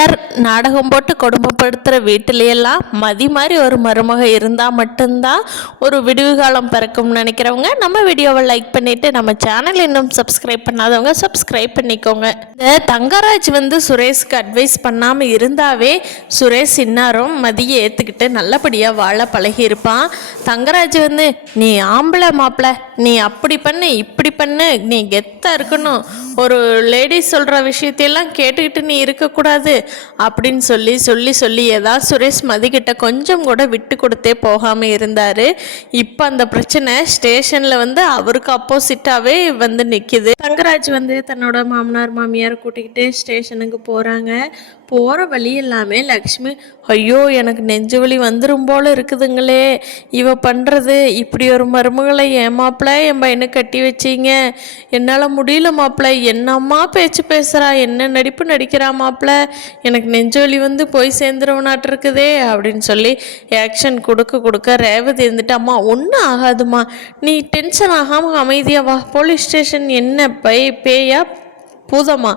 மாமியார் நாடகம் போட்டு கொடுமைப்படுத்துகிற வீட்டிலையெல்லாம் மதி மாதிரி ஒரு மருமக இருந்தால் மட்டும்தான் ஒரு விடிவு காலம் பிறக்கும்னு நினைக்கிறவங்க நம்ம வீடியோவை லைக் பண்ணிவிட்டு நம்ம சேனல் இன்னும் சப்ஸ்கிரைப் பண்ணாதவங்க சப்ஸ்கிரைப் பண்ணிக்கோங்க. இந்த தங்கராஜ் சுரேஷ்க்கு அட்வைஸ் பண்ணாமல் இருந்தாவே சுரேஷ் இன்னாரும் மதியை ஏற்றுக்கிட்டு நல்லபடியாக வாழ பழகி இருப்பான். தங்கராஜ் நீ ஆம்பளை மாப்பிள்ள, நீ அப்படி பண்ணு இப்படி பண்ணு, நீ கெத்தாக இருக்கணும், ஒரு லேடிஸ் சொல்கிற விஷயத்தையெல்லாம் கேட்டுக்கிட்டு நீ இருக்கக்கூடாது அப்படின்னு சொல்லி சொல்லி சொல்லி ஏதாவது சுரேஷ் மதிக்கிட்ட கொஞ்சம் கூட விட்டு கொடுத்தே போகாமல் இருந்தார். இப்போ அந்த பிரச்சனை ஸ்டேஷனில் அவருக்கு அப்போசிட்டாகவே நிற்கிது. தங்கராஜ் தன்னோட மாமனார் மாமியார் கூட்டிக்கிட்டு ஸ்டேஷனுக்கு போகிறாங்க. போகிற வழி எல்லாமே லக்ஷ்மி, ஐயோ எனக்கு நெஞ்சு வலி வந்துடும் போல இருக்குதுங்களே, இவ பண்ணுறது இப்படி ஒரு மருமகளை என் மாப்பிள்ள என் பையனை கட்டி வச்சிங்க, என்னால் முடியல மாப்பிள்ள, என்னம்மா பேச்சு பேசுகிறா, என்ன நடிப்பு நடிக்கிறா மாப்பிள்ள, எனக்கு நெஞ்சு வலி போய் சேர்ந்துருவனாட்டு இருக்குதே அப்படின்னு சொல்லி ஆக்ஷன் கொடுக்க ரேவதி அம்மா ஒன்றும் ஆகாதுமா, நீ டென்ஷன் ஆகாமல் அமைதியாக வா, போலீஸ் ஸ்டேஷன் என்ன பேயா பூதமா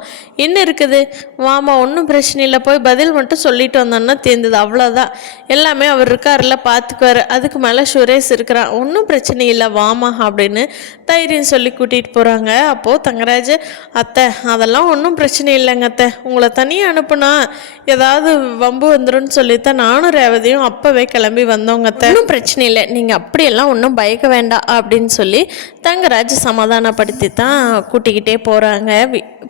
என்ன இருக்குது, வாமா ஒன்றும் பிரச்சனை இல்லை, போய் பதில் மட்டும் சொல்லிட்டு வந்தோன்னா தேர்ந்தது, அவ்வளோதான், எல்லாமே அவர் இருக்கார்ல பார்த்துக்குவார், அதுக்கு மேலே சுரேஷ் இருக்கிறான், ஒன்றும் பிரச்சனை இல்லை வாமா அப்படின்னு தைரியம் சொல்லி கூட்டிகிட்டு போகிறாங்க. அப்போது தங்கராஜ், அத்தை அதெல்லாம் ஒன்றும் பிரச்சனை இல்லைங்க அத்தை, உங்களை தனியாக அனுப்புனா ஏதாவது வம்பு வந்துடும் சொல்லித்தான் நானும் ரேவதியும் அப்போவே கிளம்பி வந்தோங்க அத்தை, ஒன்றும் பிரச்சனை இல்லை, நீங்கள் அப்படியெல்லாம் ஒன்றும் பயக்க வேண்டாம் அப்படின்னு சொல்லி தங்கராஜ் சமாதானப்படுத்தி தான் கூட்டிக்கிட்டே போகிறாங்க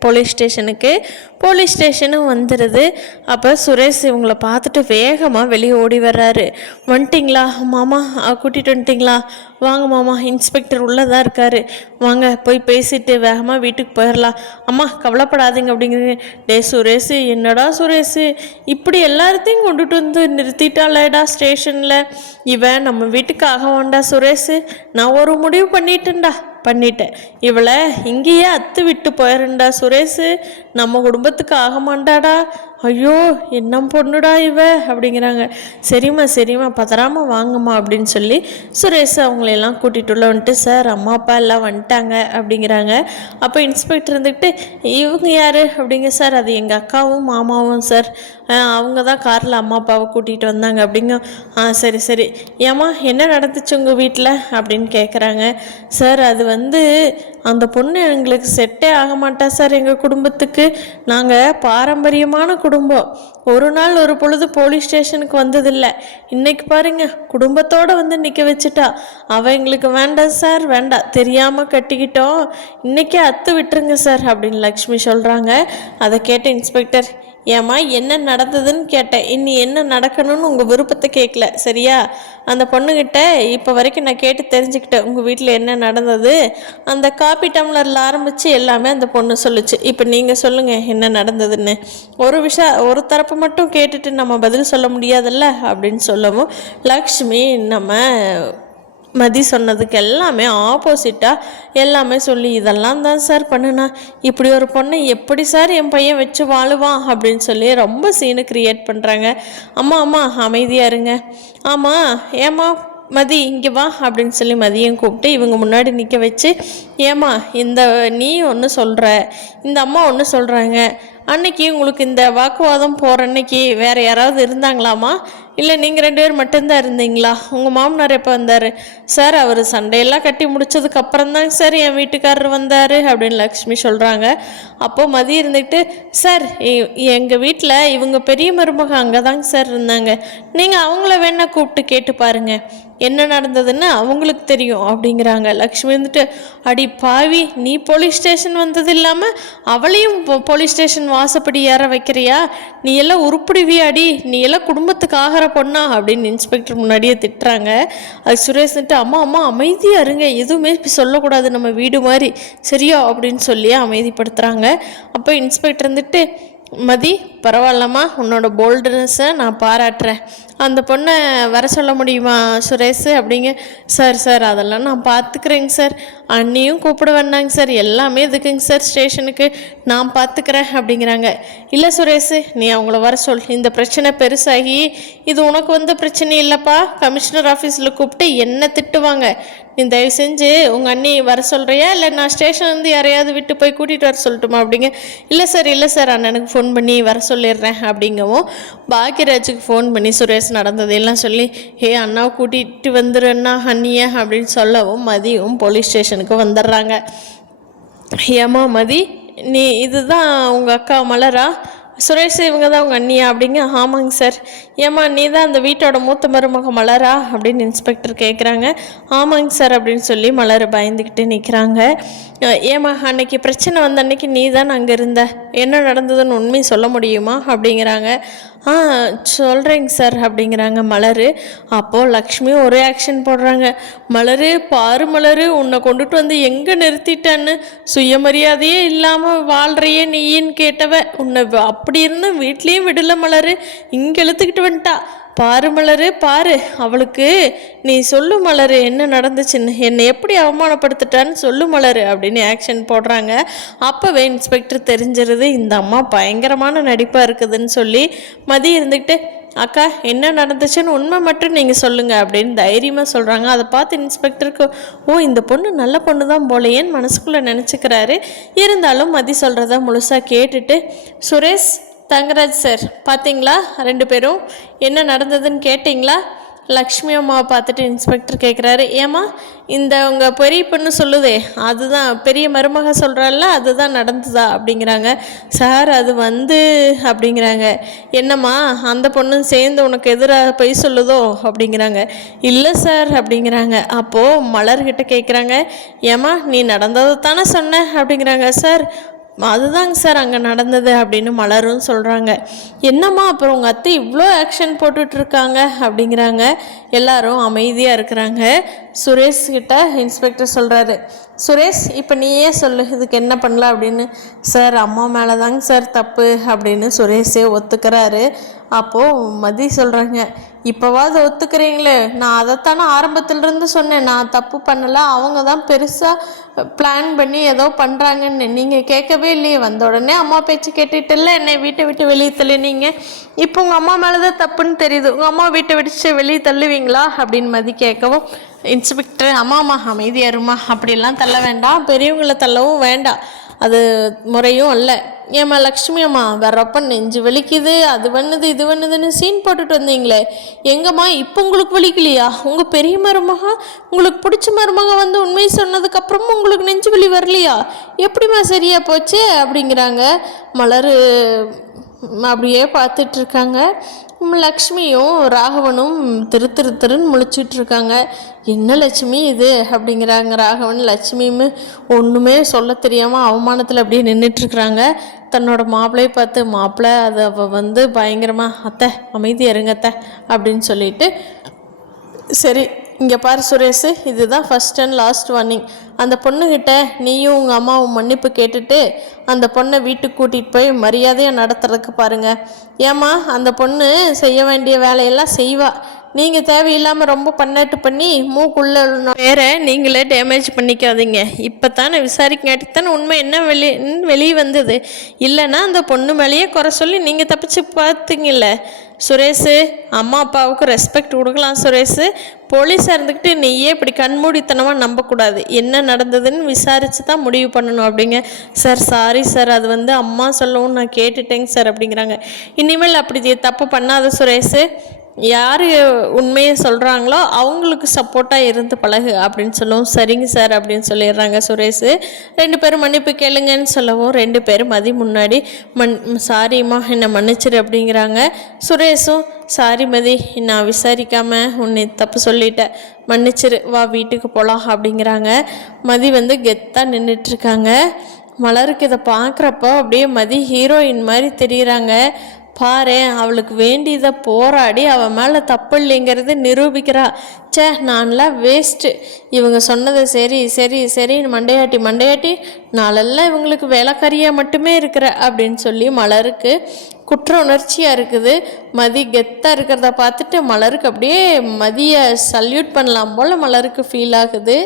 போலீஸ் ஸ்டேஷனுக்கு. போலீஸ் ஸ்டேஷனும் வந்துடுது. அப்போ சுரேஷ் இவங்களை பார்த்துட்டு வேகமாக வெளியே ஓடி வர்றாரு. வந்துட்டிங்களா மாமா, கூட்டிகிட்டு வந்துட்டிங்களா, வாங்க மாமா, இன்ஸ்பெக்டர் உள்ளே தான் இருக்கார், வாங்க போய் பேசிட்டு வேகமாக வீட்டுக்கு போயிடலாம், அம்மா கவலைப்படாதீங்க அப்படிங்கிறது. டே சுரேஷ், என்னடா சுரேஷ் இப்படி எல்லாத்தையும் கொண்டுட்டு நிறுத்திட்டாளேடா ஸ்டேஷனில், இவன் நம்ம வீட்டுக்கு ஆக வேண்டா சுரேஷ், நான் ஒரு முடிவு பண்ணிட்டேன், இவளை இங்கேயே அத்து விட்டு போயிடுண்டா சுரேஷ், நம்ம குடும்பத்துக்கு ஆக மாட்டாடா, ஐயோ என்ன பொண்ணுடா இவ அப்படிங்கிறாங்க. சரிம்மா பதறாமல் வாங்கம்மா அப்படின்னு சொல்லி சுரேஷ் அவங்களையெல்லாம் கூட்டிகிட்டு உள்ள சார் அம்மா அப்பா எல்லாம் வந்துட்டாங்க அப்படிங்கிறாங்க. அப்போ இன்ஸ்பெக்டர் இவங்க யார் அப்படிங்க. சார் அது எங்கள் அக்காவும் மாமாவும் சார், அவங்க தான் காரில் அம்மா அப்பாவை கூட்டிகிட்டு வந்தாங்க அப்படிங்க. சரி ஏம்மா என்ன நடந்துச்சு உங்கள் வீட்டில் அப்படின்னு கேட்குறாங்க. சார் அது அந்த பொண்ணு எங்களுக்கு செட்டே ஆக மாட்டா சார், எங்கள் குடும்பத்துக்கு, நாங்கள் பாரம்பரியமான குடும்பம், ஒரு நாள் ஒரு பொழுது போலீஸ் ஸ்டேஷனுக்கு வந்ததில்லை, இன்னைக்கு பாருங்க குடும்பத்தோடு நிற்க வச்சுட்டா, அவள் எங்களுக்கு வேண்டாம் சார், வேண்டாம், தெரியாமல் கட்டிக்கிட்டோம், இன்றைக்கே அத்து விட்டுருங்க சார் அப்படின்னு லக்ஷ்மி சொல்கிறாங்க. அதை கேட்ட இன்ஸ்பெக்டர், ஏம்மா என்ன நடந்ததுன்னு கேட்டேன், இன்னி என்ன நடக்கணும்னு உங்கள் விருப்பத்தை கேட்கல சரியா, அந்த பொண்ணுக்கிட்ட இப்போ வரைக்கும் நான் கேட்டு தெரிஞ்சுக்கிட்டேன் உங்கள் வீட்டில் என்ன நடந்தது, அந்த காப்பி டம்ளரில் ஆரம்பித்து எல்லாமே அந்த பொண்ணு சொல்லுச்சு, இப்போ நீங்கள் சொல்லுங்கள் என்ன நடந்ததுன்னு, ஒரு தரப்பு மட்டும் கேட்டுட்டு நம்ம பதில் சொல்ல முடியாதுல்ல அப்படின்னு சொல்லவும் லக்ஷ்மி நம்ம மதி சொன்னதுக்கு எல்லாமே ஆப்போசிட்டாக எல்லாமே சொல்லி, இதெல்லாம் தான் சார் பண்ணுனா, இப்படி ஒரு பொண்ணை எப்படி சார் என் பையன் வச்சு வாழுவான் அப்படின்னு சொல்லி ரொம்ப சீனு க்ரியேட் பண்ணுறாங்க. அம்மா அமைதியாக இருங்க, ஆமாம் ஏம்மா மதி இங்கே வா அப்படின்னு சொல்லி மதியம் கூப்பிட்டு இவங்க முன்னாடி நிற்க வச்சு, ஏம்மா நீ ஒன்று சொல்கிற, இந்த அம்மா ஒன்று சொல்கிறாங்க, அன்னைக்கு உங்களுக்கு இந்த வாக்குவாதம் போகிற அன்னைக்கு வேறு யாராவது இருந்தாங்களாமா, இல்லை நீங்கள் 2 பேர் மட்டும்தான் இருந்தீங்களா, உங்கள் மாமனார் எப்போ வந்தார் சார், அவர் சண்டையெல்லாம் கட்டி முடிச்சதுக்கு அப்புறம்தாங்க சார் என் வீட்டுக்காரர் வந்தார் அப்படின்னு லக்ஷ்மி சொல்கிறாங்க. அப்போது மதியம் இருந்துக்கிட்டு, சார் எங்கள் வீட்டில் இவங்க பெரிய மருமக அங்கே தாங்க சார் இருந்தாங்க, நீங்கள் அவங்கள வேணால் கூப்பிட்டு கேட்டு பாருங்கள், என்ன நடந்ததுன்னு அவங்களுக்கு தெரியும் அப்படிங்கிறாங்க. லக்ஷ்மி அடி பாவி, நீ போலீஸ் ஸ்டேஷன் வந்தது இல்லாமல் அவளையும் போலீஸ் ஸ்டேஷன் வாசப்படி ஏற வைக்கிறியா, நீ எல்லாம் உருப்பிடுவியாடி, நீ எல்லாம் குடும்பத்துக்கு ஆகிற பொண்ணா அப்படின்னு இன்ஸ்பெக்டர் முன்னாடியே திட்டுறாங்க. அது சுரேஷ் அம்மா அமைதியாக இருங்க, எதுவுமே சொல்லக்கூடாது, நம்ம வீடு மாதிரி சரியா அப்படின்னு சொல்லி அமைதிப்படுத்துகிறாங்க. அப்போ இன்ஸ்பெக்டர் மதி பரவாயில்லம்மா, உன்னோட போல்டுனஸை நான் பாராட்டுறேன், அந்த பொண்ணை வர சொல்ல முடியுமா சுரேஷ் அப்படிங்க. சார் அதெல்லாம் நான் பார்த்துக்கிறேங்க சார், அண்ணியும் கூப்பிட வேண்டாங்க சார், எல்லாமே இதுக்குங்க சார் ஸ்டேஷனுக்கு, நான் பார்த்துக்கிறேன் அப்படிங்கிறாங்க. இல்லை சுரேஷ் நீ அவங்கள வர சொல், இந்த பிரச்சனை பெருசாகி இது உனக்கு பிரச்சனை இல்லைப்பா, கமிஷனர் ஆஃபீஸில் கூப்பிட்டு என்ன திட்டுவாங்க, நீ தயவு செஞ்சு உங்கள் அண்ணி வர சொல்கிறியா, இல்லை நான் ஸ்டேஷன்லேருந்து யாரையாவது விட்டு போய் கூட்டிகிட்டு வர சொல்லட்டுமா அப்படிங்க. இல்லை சார் அண்ணனுக்கு ஃபோன் பண்ணி வர சொல்லிடுறேன் அப்படிங்கவும் பாக்யராஜுக்கு ஃபோன் பண்ணி சுரேஷ் நடந்ததெல்லாம் சொல்லி அண்ணாவை கூட்டிகிட்டு வந்துடுறேன்னா அண்ணியை அப்படின்னு சொல்லவும் மதியும் போலீஸ் ஸ்டேஷனுக்கு வந்துடுறாங்க. ஏம்மா மதி, நீ இதுதான் உங்கள் அக்கா மலரா? சுரேஷ் இவங்க தான் உங்கள் அண்ணியா அப்படிங்க. ஆமாங்க சார். ஏம்மா நீ தான் அந்த வீட்டோட மூத்த மருமக மலரா அப்படின்னு இன்ஸ்பெக்டர் கேட்குறாங்க. ஆமாங்க சார் அப்படின்னு சொல்லி மலர் பயந்துக்கிட்டு நிற்கிறாங்க. ஏம்மா அன்னைக்கு பிரச்சனை வந்த அன்னைக்கு நீ தான் அங்கே இருந்த, என்ன நடந்ததுன்னு உண்மையை சொல்ல முடியுமா அப்படிங்கிறாங்க. சொல்கிறேங்க சார் அப்படிங்கிறாங்க மலர். அப்போது லக்ஷ்மி ஒரே ஆக்ஷன் போடுறாங்க. மலர் பாரு மலர், உன்னை கொண்டுட்டு வந்து எங்கே நிறுத்திட்டான்னு, சுயமரியாதையே இல்லாமல் வாழ்கிறையே நீன்னு கேட்டவ உன்னை அப்படி இருந்து வீட்லேயும் விடலை மலர், இங்கே இழுத்துக்கிட்டு வந்துட்டா. பாரு மலர் பாரு, அவளுக்கு நீ சொல்லு மலர் என்ன நடந்துச்சுன்னு, என்னை எப்படி அவமானப்படுத்திட்டான்னு சொல்லு மலர் அப்படின்னு ஆக்ஷன் போடுறாங்க. அப்போவே இன்ஸ்பெக்டர் தெரிஞ்சிருது இந்த அம்மா பயங்கரமான நடிப்பாக இருக்குதுன்னு சொல்லி மதி இருந்துக்கிட்டு, அக்கா என்ன நடந்துச்சுன்னு உண்மை மட்டும் நீங்கள் சொல்லுங்கள் அப்படின்னு தைரியமாக சொல்கிறாங்க. அதை பார்த்து இன்ஸ்பெக்டருக்கு இந்த பொண்ணு நல்ல பொண்ணு தான் போலையேன்னு மனசுக்குள்ளே நினச்சிக்கிறாரு. இருந்தாலும் மதி சொல்கிறத முழுசாக கேட்டுட்டு, சுரேஷ் தங்கராஜ் சார் பார்த்தீங்களா, 2 பேரும் என்ன நடந்ததுன்னு கேட்டிங்களா? லக்ஷ்மி அம்மாவை பார்த்துட்டு இன்ஸ்பெக்டர் கேட்குறாரு. ஏம்மா இந்த உங்கள் பெரிய பொண்ணு சொல்லுதே அதுதான், பெரிய மருமக சொல்கிறாள்ல அதுதான் நடந்ததா அப்படிங்கிறாங்க. சார் அது அப்படிங்கிறாங்க. என்னம்மா அந்த பொண்ணு சேர்ந்து உனக்கு எதிராக பொய் சொல்லுதோ அப்படிங்கிறாங்க. இல்லை சார் அப்படிங்கிறாங்க. அப்போது மலர்கிட்ட கேட்குறாங்க. ஏம்மா நீ நடந்ததை தானே சொன்ன அப்படிங்கிறாங்க. சார் அதுதாங்க சார் அங்கே நடந்தது அப்படின்னு மலரும் சொல்கிறாங்க. என்னம்மா அப்புறம் உங்கள் அத்தை இவ்வளோ ஆக்ஷன் போட்டுட்ருக்காங்க அப்படிங்கிறாங்க. எல்லாரும் அமைதியாக இருக்கிறாங்க. சுரேஷ் கிட்ட இன்ஸ்பெக்டர் சொல்கிறாரு. சுரேஷ் இப்போ நீயே சொல்லு இதுக்கு என்ன பண்ணலாம் அப்படின்னு. சார் அம்மா மேலே தாங்க சார் தப்பு அப்படின்னு சுரேஷே ஒத்துக்கிறாரு. அப்போது மதி சொல்கிறாங்க. இப்போவாது ஒத்துக்கிறீங்களே, நான் அதைத்தானே ஆரம்பத்திலிருந்து சொன்னேன், நான் தப்பு பண்ணலை, அவங்க தான் பெருசாக பிளான் பண்ணி ஏதோ பண்ணுறாங்கன்னு. நீங்கள் கேட்கவே இல்லையே, வந்த உடனே அம்மா பேச்சு கேட்டுட்டில்ல என்னை வீட்டை விட்டு வெளியே தள்ளினீங்க. இப்போ உங்கள் அம்மா மேலே தான் தப்புன்னு தெரியுது, உங்கள் அம்மா வீட்டை விட்டு வெளியே தள்ளுவீங்களா அப்படின்னு மதி கேட்கவும் இன்ஸ்பெக்டர் அம்மா அமைதியாருமா, அப்படிலாம் தள்ள வேண்டாம், பெரியவங்களை தள்ளவும் வேண்டாம், அது முறையும் இல்லை. ஏம்மா லக்ஷ்மி அம்மா வர்றப்ப நெஞ்சு வலிக்குது, அது பண்ணுது இது பண்ணுதுன்னு சீன் போட்டுட்டு வந்தீங்களே, எங்கம்மா இப்போ உங்களுக்கு வலிக்கலையா? உங்கள் பெரிய மருமக உங்களுக்கு பிடிச்ச மருமக உண்மையை சொன்னதுக்கப்புறமும் உங்களுக்கு நெஞ்சு வலி வரலையா? எப்படிம்மா சரியா போச்சு அப்படிங்கிறாங்க. மலர் அப்படியே பார்த்துட்ருக்காங்க. லக்ஷ்மியும் ராகவனும் திருன்னு முழிச்சிட்ருக்காங்க. என்ன லட்சுமி இது அப்படிங்கிறாங்க ராகவன். லட்சுமியும் ஒன்றுமே சொல்ல தெரியாமல் அவமானத்தில் அப்படியே நின்றுட்டுருக்குறாங்க. தன்னோட மாப்பிள்ளையை பார்த்து, மாப்பிள்ளை அது அவள் பயங்கரமாக அத்தை அமைதியாக இருங்க அத்தை அப்படின்னு சொல்லிட்டு, சரி இங்கே பாரு சுரேஷ், இதுதான் ஃபஸ்ட் அண்ட் லாஸ்ட் வார்னிங். அந்த பொண்ணுக்கிட்ட நீயும் உங்கள் அம்மாவும் மன்னிப்பு கேட்டுட்டு அந்த பொண்ணை வீட்டுக்கு கூட்டிகிட்டு போய் மரியாதையாக நடத்துறதுக்கு பாருங்கள். ஏம்மா அந்த பொண்ணு செய்ய வேண்டிய வேலையெல்லாம் செய்வா, நீங்கள் தேவையில்லாமல் ரொம்ப பண்ணி மூக்குள்ளே வேற நீங்களே டேமேஜ் பண்ணிக்காதீங்க. இப்போ தானே விசாரிக்காட்டித்தானே உண்மை என்ன வெளியே வந்தது. இல்லைன்னா அந்த பொண்ணு மேலேயே குறை சொல்லி நீங்கள் தப்பிச்சு பார்த்தீங்கல்ல. சுரேஷு அம்மா அப்பாவுக்கு ரெஸ்பெக்ட் கொடுக்கலாம் சுரேஷு. போலீஸாக இருந்துக்கிட்டு நீயே இப்படி கண்மூடித்தனமாக நம்பக்கூடாது, என்ன நடந்ததுன்னு விசாரித்து தான் முடிவு பண்ணணும் அப்படிங்க. சார் சாரி சார், அது அம்மா சொல்லவும் நான் கேட்டுட்டேங்க சார் அப்படிங்கிறாங்க. இனிமேல் அப்படி தப்பு பண்ணாத சுரேஷு, யார் உண்மையை சொல்கிறாங்களோ அவங்களுக்கு சப்போர்ட்டாக இருந்து பழகு அப்படின்னு சொல்லவும் சரிங்க சார் அப்படின்னு சொல்லிடுறாங்க சுரேஷ். 2 பேரும் மன்னிப்பு கேளுங்கன்னு சொல்லவும் 2 பேரும் மதி முன்னாடி சாரிம்மா என்னை மன்னிச்சிரு அப்படிங்கிறாங்க. சுரேஷும் சாரி மதி, நான் விசாரிக்காமல் உன்னை தப்பு சொல்லிட்டேன், மன்னிச்சிரு, வா வீட்டுக்கு போகலாம் அப்படிங்கிறாங்க. மதி கெத்தாக நின்றுட்டுருக்காங்க. மலருக்கு இதை பார்க்குறப்போ அப்படியே மதி ஹீரோயின் மாதிரி தெரியுறாங்க. பாரு அவளுக்கு வேண்டியதை போராடி அவன் மேலே தப்பு இல்லைங்கிறது நிரூபிக்கிறா. நான்லாம் வேஸ்ட்டு, இவங்க சொன்னதை சரி சரி சரின்னு மண்டையாட்டி நாளெல்லாம் இவங்களுக்கு வேலைக்காரியாக மட்டுமே இருக்கிற அப்படின்னு சொல்லி மலருக்கு குற்ற உணர்ச்சியாக இருக்குது. மதி கெத்தாக இருக்கிறத பார்த்துட்டு மலருக்கு அப்படியே மதியை சல்யூட் பண்ணலாம் போல் மலருக்கு ஃபீல் ஆகுது.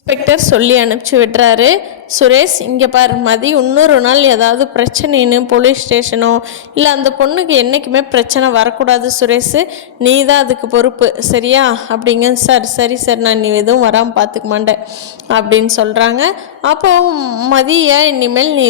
இன்ஸ்பெக்டர் சொல்லி அனுப்பிச்சி விடுறாரு. சுரேஷ் இங்கே பாரு மதி இன்னொரு நாள் ஏதாவது பிரச்சனைன்னு போலீஸ் ஸ்டேஷனோ இல்லை அந்த பொண்ணுக்கு என்றைக்குமே பிரச்சனை வரக்கூடாது சுரேஷ், நீ தான் அதுக்கு பொறுப்பு சரியா அப்படிங்க. சார் சரி சார், நான் நீ எதுவும் வராமல் பார்த்துக்க மாட்டேன் அப்படின்னு சொல்கிறாங்க. அப்போ மதியை இனிமேல் நீ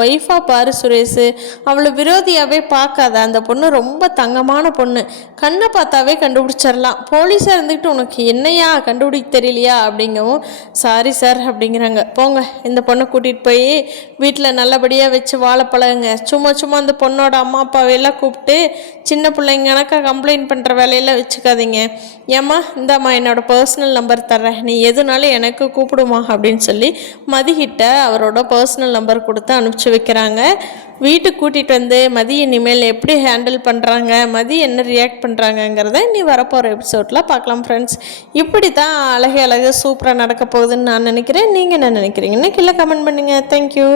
ஒய்ஃபாக பாரு சுரேஷ், அவளை விரோதியாகவே பார்க்காத, அந்த பொண்ணு ரொம்ப தங்கமான பொண்ணு, கண்ணை பார்த்தாவே கண்டுபிடிச்சிடலாம், போலீஸாக இருந்துக்கிட்டு உனக்கு என்னையா கண்டுபிடிக்க தெரியலையா அப்படிங்கவும் சாரி சார் அப்படிங்கிறாங்க. போங்க இந்த பொண்ணை கூட்டிகிட்டு போய் வீட்டில் நல்லபடியாக வச்சு வாழ பழகுங்க. சும்மா சும்மா அந்த பொண்ணோட அம்மா அப்பாவையெல்லாம் கூப்பிட்டு சின்ன பிள்ளைங்க கணக்காக கம்ப்ளைண்ட் பண்ணுற வேலையெல்லாம் வச்சுக்காதீங்க. ஏம்மா இந்தாம்மா என்னோடய பர்சனல் நம்பர் தர்றேன், நீ எதுனாலும் எனக்கு கூப்பிடுமா அப்படின்னு சொல்லி மதிக்கிட்ட அவரோட பர்சனல் நம்பர் கொடுத்து அனுப்பிச்சி வைக்கிறாங்க. வீட்டுக்கு கூட்டிகிட்டு மதி இனிமேல் எப்படி ஹேண்டில் பண்ணுறாங்க, மதி என்ன ரியாக்ட் பண்ணுறாங்கங்கிறத நீ வரப்போகிற எபிசோடில் பார்க்கலாம் ஃப்ரெண்ட்ஸ். இப்படி தான் அழகு சூப்பராக நடக்க போகுதுன்னு நான் நினைக்கிறேன். நீங்கள் என்ன நினைக்கிறீங்கன்னு கீழே கமெண்ட் பண்ணுங்கள். தேங்க்யூ.